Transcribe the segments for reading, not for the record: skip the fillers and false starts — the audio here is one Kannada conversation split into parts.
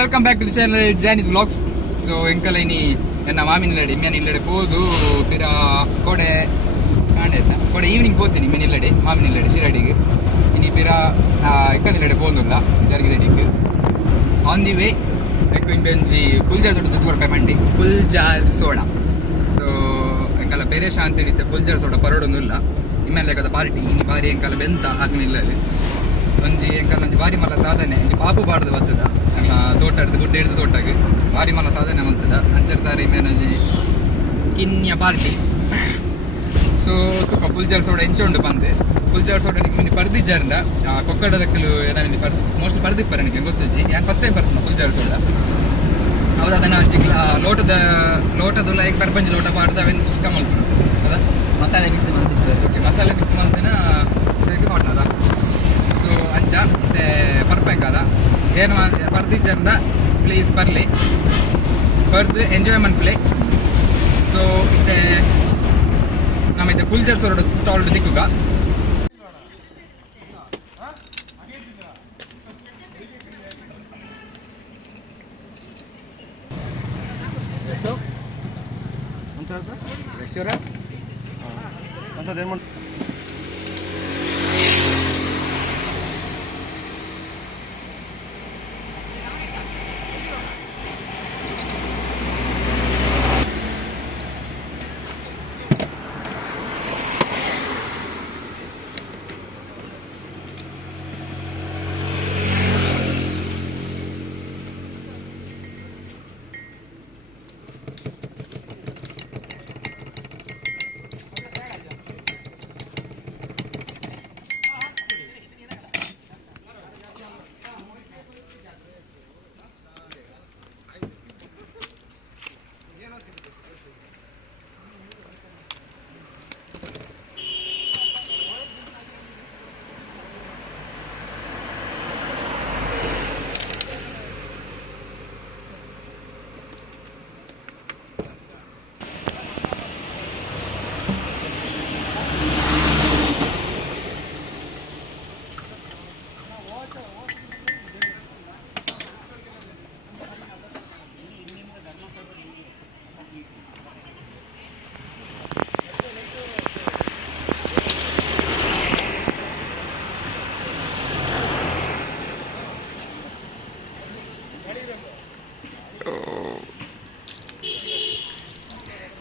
Welcome back to the channel Janid vlogs. So ಎಂಕಲ ಇನಿ ಎನ್ನ ಮಾಮಿನ ಇಲ್ಲಡೆ ಇಮ್ಮಿನ ಇಲ್ಲಡೆ ಪೋದು ಪಿರ ಕೊಡೆ ಕಾಂಡೆತ್ತ ಕೊಡೆ ಈವ್ನಿಂಗ್ ಹೋಗ್ತೀನಿ ಇಮ್ಮಿನ ಇಲ್ಲಡೆ ಮಾಮಿನ ಇಲ್ಲಡೆ ಶಿರಾಡಿಗೆ ಇನಿ ಪಿರ ಎಕ್ಕನ ಇಲ್ಲಡೆ ಪೋಂದುಲ್ಲ ಜರ್ಗಿದಡಿಗೆ ಆನ್ ದಿ ವೇ ಎಕ್ಕು ಇಂಬೆಂಜಿ ಫುಲ್ ಜಾರ್ ಸೋಡ ತುರ್ಪೆ ಮಂಡಿ ಫುಲ್ ಜಾರ್ ಸೋಡಾ. ಸೊ ಎಂಕಲ ಬೇರೆ ಶಾಂತಿ ಹಿಡಿತೆ ಫುಲ್ ಜಾರ್ ಸೋಡಾ ಪರಡೊಂದಿಲ್ಲ ಇಮ್ಮೆಲ್ಲ ಲೆಕ್ಕದ ಪಾರ್ಟಿ ಇನಿ ಬಾರಿ ಎಂಕಲ ಬೆಂತ ಹಾಕನಿಲ್ಲದೆ ಒಂಜಿ ಎಂಕಲ್ ಒಂಜಿ ಬಾರಿ ಮಲ್ಲ ಸಾಧನೆ ಒಂಜಿ ಪಾಪು ಬಾಡ್ದು ಬರ್ತದ ಎಲ್ಲ ತೋಟ ಹಿಡ್ದು ಗುಡ್ಡೆ ಹಿಡ್ದು ತೋಟಗೆ ಬಾರಿ ಮಲ್ಲ ಸಾಧನೆ ಮಂತದ ಅಂಚರ್ತಾರೆ ಮೇನೊಂಜಿ ಕಿನ್ಯ ಪಾರ್ಟಿ. ಸೊ ತುಕ ಫುಲ್ ಜಾರ್ ಸೋಡ ಎಂಚೊಂಡು ಬಂದೆ ಫುಲ್ ಜಾರ್ ಸೋಡ ನಿಮಗೆ ಪರ್ದಿಜ್ಜಾರಿಂದ ಕೊಕ್ಕಡದಕ್ಕಲು ಏನಾಗಿ ಮೋಸ್ಟ್ಲಿ ಪರ್ದಿಪ್ಪರ ನನಗೆ ಗೊತ್ತಿಜ್ಜಿ ನಾನು ಫಸ್ಟ್ ಟೈಮ್ ಬರ್ತೀನಿ ಫುಲ್ ಜಾರ್ ಸೋಡ ಹೌದು ಅದನ್ನು ಒಂಜಿ ಲೋಟದಲ್ಲ ಈಗ ಪರ್ಪಂಚಿ ಲೋಟ ಪಾಡ್ದು ಅವೇನು ಚಿಕ್ಕ ಮಲ್ಪುನ ಅದ ಮಸಾಲೆ ಮಿಕ್ಸ್ ಮಾಡ್ತಿದ್ದಾರೆ ಮಸಾಲೆ ಮಿಕ್ಸ್ ಮಾಡ್ತಿನ ಹೊಟ್ಟದ. ಸೊ ಅಂಚ ಮತ್ತೆ ಪರ್ಪೆಂಗಲ್ಲ ಏನು ಪರ್ದಿಜ್ಜರಿಂದ ಪ್ಲೀಸ್ ಬರಲಿ ಬರ್ದು ಎಂಜಾಯ್ ಮನ್ಪ್ಲೆ. ಸೊ ಮತ್ತೆ ನಮ್ಮೈತೆ ಫುಲ್ ಜಾರ್ ಸೋಡ ಸ್ಟಾಲ್ ದಿಕ್ಕುಗ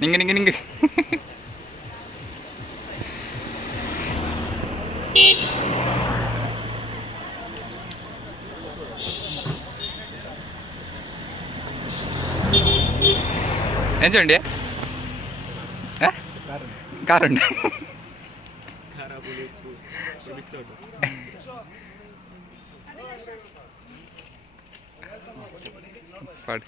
ನಿಂಗೆ ఎంచండి కారండి పాడు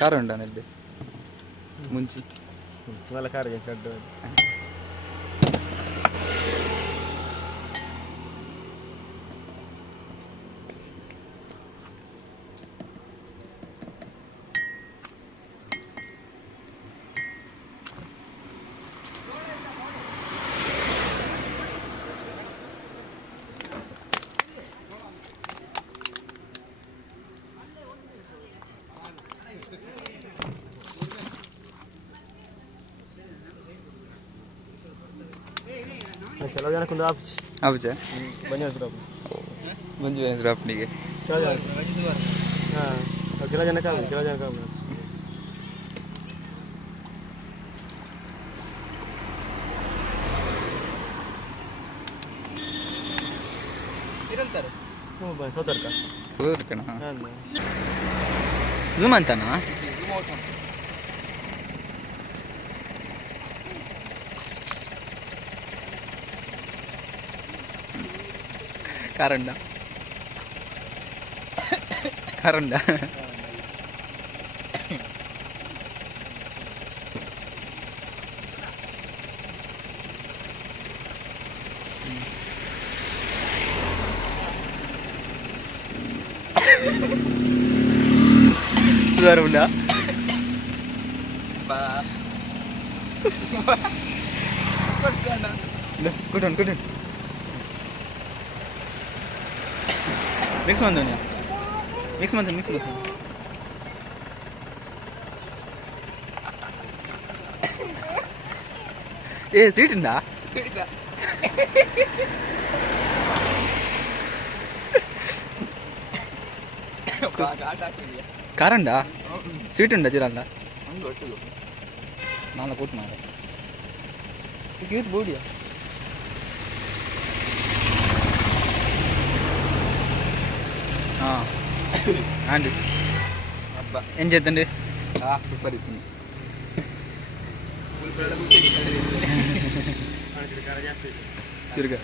ಖಾರ ಉಂಟಾ ನೆಲ್ಲಿ ಮುಂಚಿ ಮಲ್ಲ ಖಾರ ಕಡ್ಡು ಕೆಲವು ಜನಕ್ಕೊಂದು ಆಫ್ ಆಫ್ಚ ಮಂಜು ಡ್ರಾಪ್ನಿಗೆ ಹಾಂ ಕೆಲವು ಜನಕ್ಕೆ ಆಗುತ್ತೆ ಕೆಲವು ಜನಕ್ಕೆ ಆಗುತ್ತೆ ಇರಂತಾರೆ ಸೋದರ್ಕ ಸೋದರ್ಕಣ zoom ಅಂತಾನಾ ಕಾರಂಡ ಕಾರಂಡ Sudah Good on. Mix one ya. Mix one. Sweet inda. ಕಾರಂಡ ಸ್ವೀಟ್ ಉಂಡ ಚಿರಂದ ನಾನು ಕೂತು ಮಾರ ಕ್ಯೂಟ್ ಬೋಡಿಯಾ ಹಾಂ ಆಂಡಿ ಹಬ್ಬ ಏನು చేతండి ಸೂಪರ್ ಇತ್ತು ಚಿರುಗ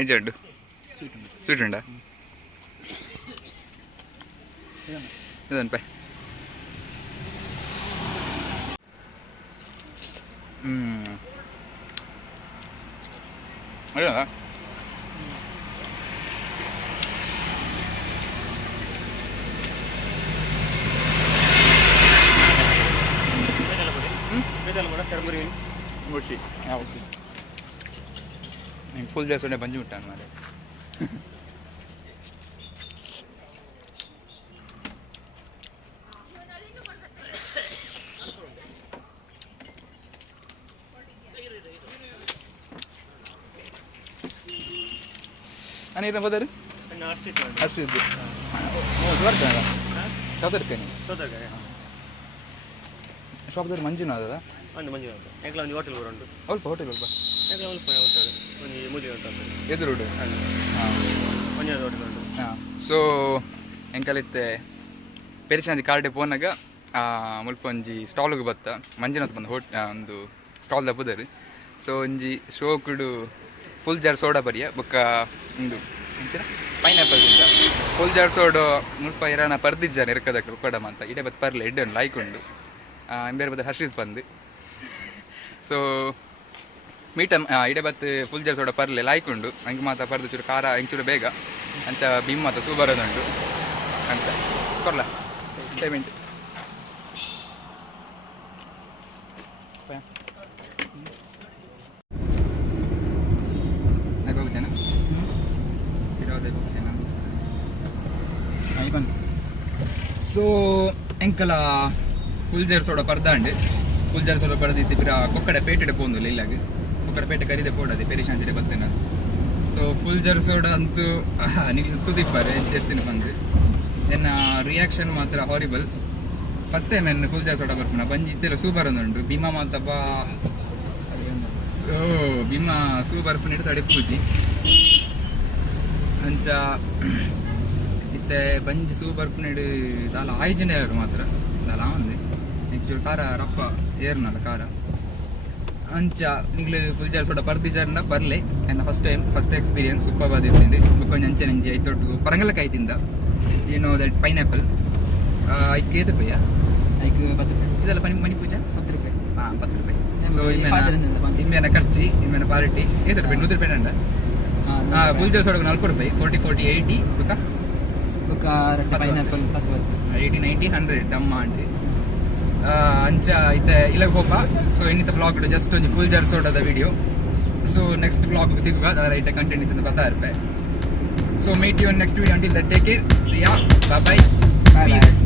ಎಂಜಂಡು ಸ್ವೀಟ್ ಉಂಡ ಇದನ್ಪ ಅಲ್ಲ ಮುಟ್ಟಿ ಓಕೆ ಫುಲ್ ಜಾಸ್ತಿ ಬಂಜಿ ಬಿಟ್ಟಾನ ಮಾರೆ ಅನೇಕ ಹೋದರು ಹರ್ಷಿದ್ದು ಬರ್ತಾನೆ ಸೌದರ್ಕೇನೆ ಶಾಪ್ದಲ್ಲಿ ಮಂಜುನ ಅದದ ಒಂದು ಹೋಟೆಲ್ ಬರುಂಟು ಅಲ್ಪ ಹೋಟೆಲ್ ಅಲ್ಪ ಒಂದು ಎದುರುಡು ಹಾಂ ಹೋಟೆಲ್ ಉಂಟು ಹಾಂ ಸೊ ಎಂಕಲಿತ್ತೆ ಪೆರಿಶಾಂತಿ ಕಾರ್ಡೆ ಪೋನಾಗ ಮುಲ್ಪ ಒಂಜಿ ಸ್ಟಾಲ್ಗೆ ಬತ್ತ ಮಂಜಿನತ್ ಬಂದು ಒಂದು ಸ್ಟಾಲ್ ತಪ್ಪುದರು ಸೊ ಒಂಜಿ ಶೋಕುಡು ಫುಲ್ ಜಾರ್ ಸೋಡಾ ಬರಿಯ ಬೊಕ್ಕ ಒಂದು ಪೈನಾಪಲ್ ಇಂದ ಫುಲ್ ಜಾರ್ ಸೋಡು ಮುಲ್ಪ ಇರಾನ ಪರ್ದಿಜ್ಜಾನೆ ಇರ್ಕದಕ್ಕೆ ಕೊಡಮ ಅಂತ ಇಡೇ ಬತ್ತು ಪರ್ಲೆ ಎಡ್ಡನ್ನು ಲೈಕ್ ಉಂಡು ಬೇರೆ ಬತ್ತ ಹರ್ಷಿತ್ ಬಂದು ಸೊ ಮೀಟಮ್ ಇಡೇ ಬತ್ತು ಫುಲ್ ಜಾರ್ ಸೋಡ ಪರ್ಲೆ ಲೈಕ್ ಉಂಡು ಹಂಗೆ ಮಾತ ಪರ್ದು ಚೂರು ಖಾರ ಇಂಚೂರು ಬೇಗ ಅಂಚ ಬಿಮ್ ಮಾತ ಸೂಬರೋದುಂಡು ಅಂತ ಕೊರ್ಲ ಪೇಮೆಂಟ್ ಸೊ ಎಂಕಲ ಫುಲ್ ಜಾರ್ ಸೋಡ ಪರ್ದಾಂಡು ಫುಲ್ ಜಾರ್ ಸೋಡ ಪರ್ದಿತ್ತು ಪಿರ ಕೊಕ್ಕಡೆ ಪೇಟೆಡೆ ಪೋಂದುಲ್ಲ ಇಲ್ಲಾಗ ಕೊಕ್ಕಡೆ ಪೇಟೆ ಕರಿದೆ ಪೋಡದೆ ಪೆರಿಶಾಂತಿಡೆ ಬತ್ತೇನ ಸೊ ಫುಲ್ ಜಾರ್ ಸೋಡ ಅಂತೂ ನೀವು ತುದಿಪ್ಪಾರೆ ಚೆತ್ತಿನ ಬಂದು ಎನ್ನ ರಿಯಾಕ್ಷನ್ ಮಾತ್ರ ಹಾರಿಬಲ್ ಫಸ್ಟ್ ಟೈಮ್ ಎನ್ನ ಫುಲ್ ಜಾರ್ ಸೋಡ ಬರ್ಪುನ ಬಂಜಿ ಇತ್ತೆಲ್ಲ ಸೂಪರ್ ಒಂದುಂಡು ಭೀಮಾ ಮಾತಪ್ಪ ಸೊ ಭೀಮಾ ಸೂಪರ್ ಪುನಿಡು ತಡೆ ಪೂಜಿ ಅಂಚ ಇತ್ತೆ ಬಂಜಿ ಸೂಪರ್ ಪುನಿಡು ದಾಲ ಆಯ್ಜನೆ ಯಾರು ಮಾತ್ರ ದಾಲ ಆವಂದೆ ನೆಕ್ಚೂರು ಖಾರ ರಪ್ಪ ಏರ್ನಲ್ಲ ಖಾರ ಅಂಚ ನಿಗ್ಲು ಫುಲ್ ಜಾರ್ ಸೋಡ ಪರ್ದಿಜಾರ್ನ ಬರ್ಲೆ ಎನ್ನ first time first experience super ಬಾದಿತ್ತಿಂದು ಕೊಂಚ ಅಂಚೆ ನಂಜಿ ಐತೊಟ್ಟು ಪರಂಗಲಕ್ಕೆ ಐತಿಂದ you know that pineapple. Like ಏದು ರೂಪಾಯಿ ಐಕ್ 10 ರೂಪಾಯಿ ಇದೆಲ್ಲ ಮನಿ ಪೂಜೆ 10 ರೂಪಾಯಿ 10 ರೂಪಾಯಿ ಸೊ ಇಮ್ಮೇನ ಖರ್ಚಿ ಇಮ್ಮೇನ ಪಾರ್ಟಿ ಏದು ರೂಪಾಯಿ 100 ರೂಪಾಯಿ ಅಂಡ ಫುಲ್ ಜ್ಯೂಸ್ ಹೊಡಗು 4 ರೂಪಾಯಿ 40 40 80 ಬುಕ್ಕ ಪೈನಾಪಲ್ 10 80 90 100 ಡಮ್ಮ ಅಂಟಿ ಅಂಚ ಇತ್ತೆ ಇಲ್ಲಗೆ ಹೋಪ ಸೊ ಇನ್ನಿತ ಬ್ಲಾಗ್ ಜಸ್ಟ್ ಒಂದು ಫುಲ್ ಜರ್ ಸೋಟದ ವಿಡಿಯೋ ಸೊ ನೆಕ್ಸ್ಟ್ ಬ್ಲಾಗ್ ತಿಗುವ ರೈಟ್ ಕಂಟೆಂಟ್ ಇತ್ತು ಬರ್ತಾ ಇರ್ಪೆ so meet you next video until that take care see ya bye bye piece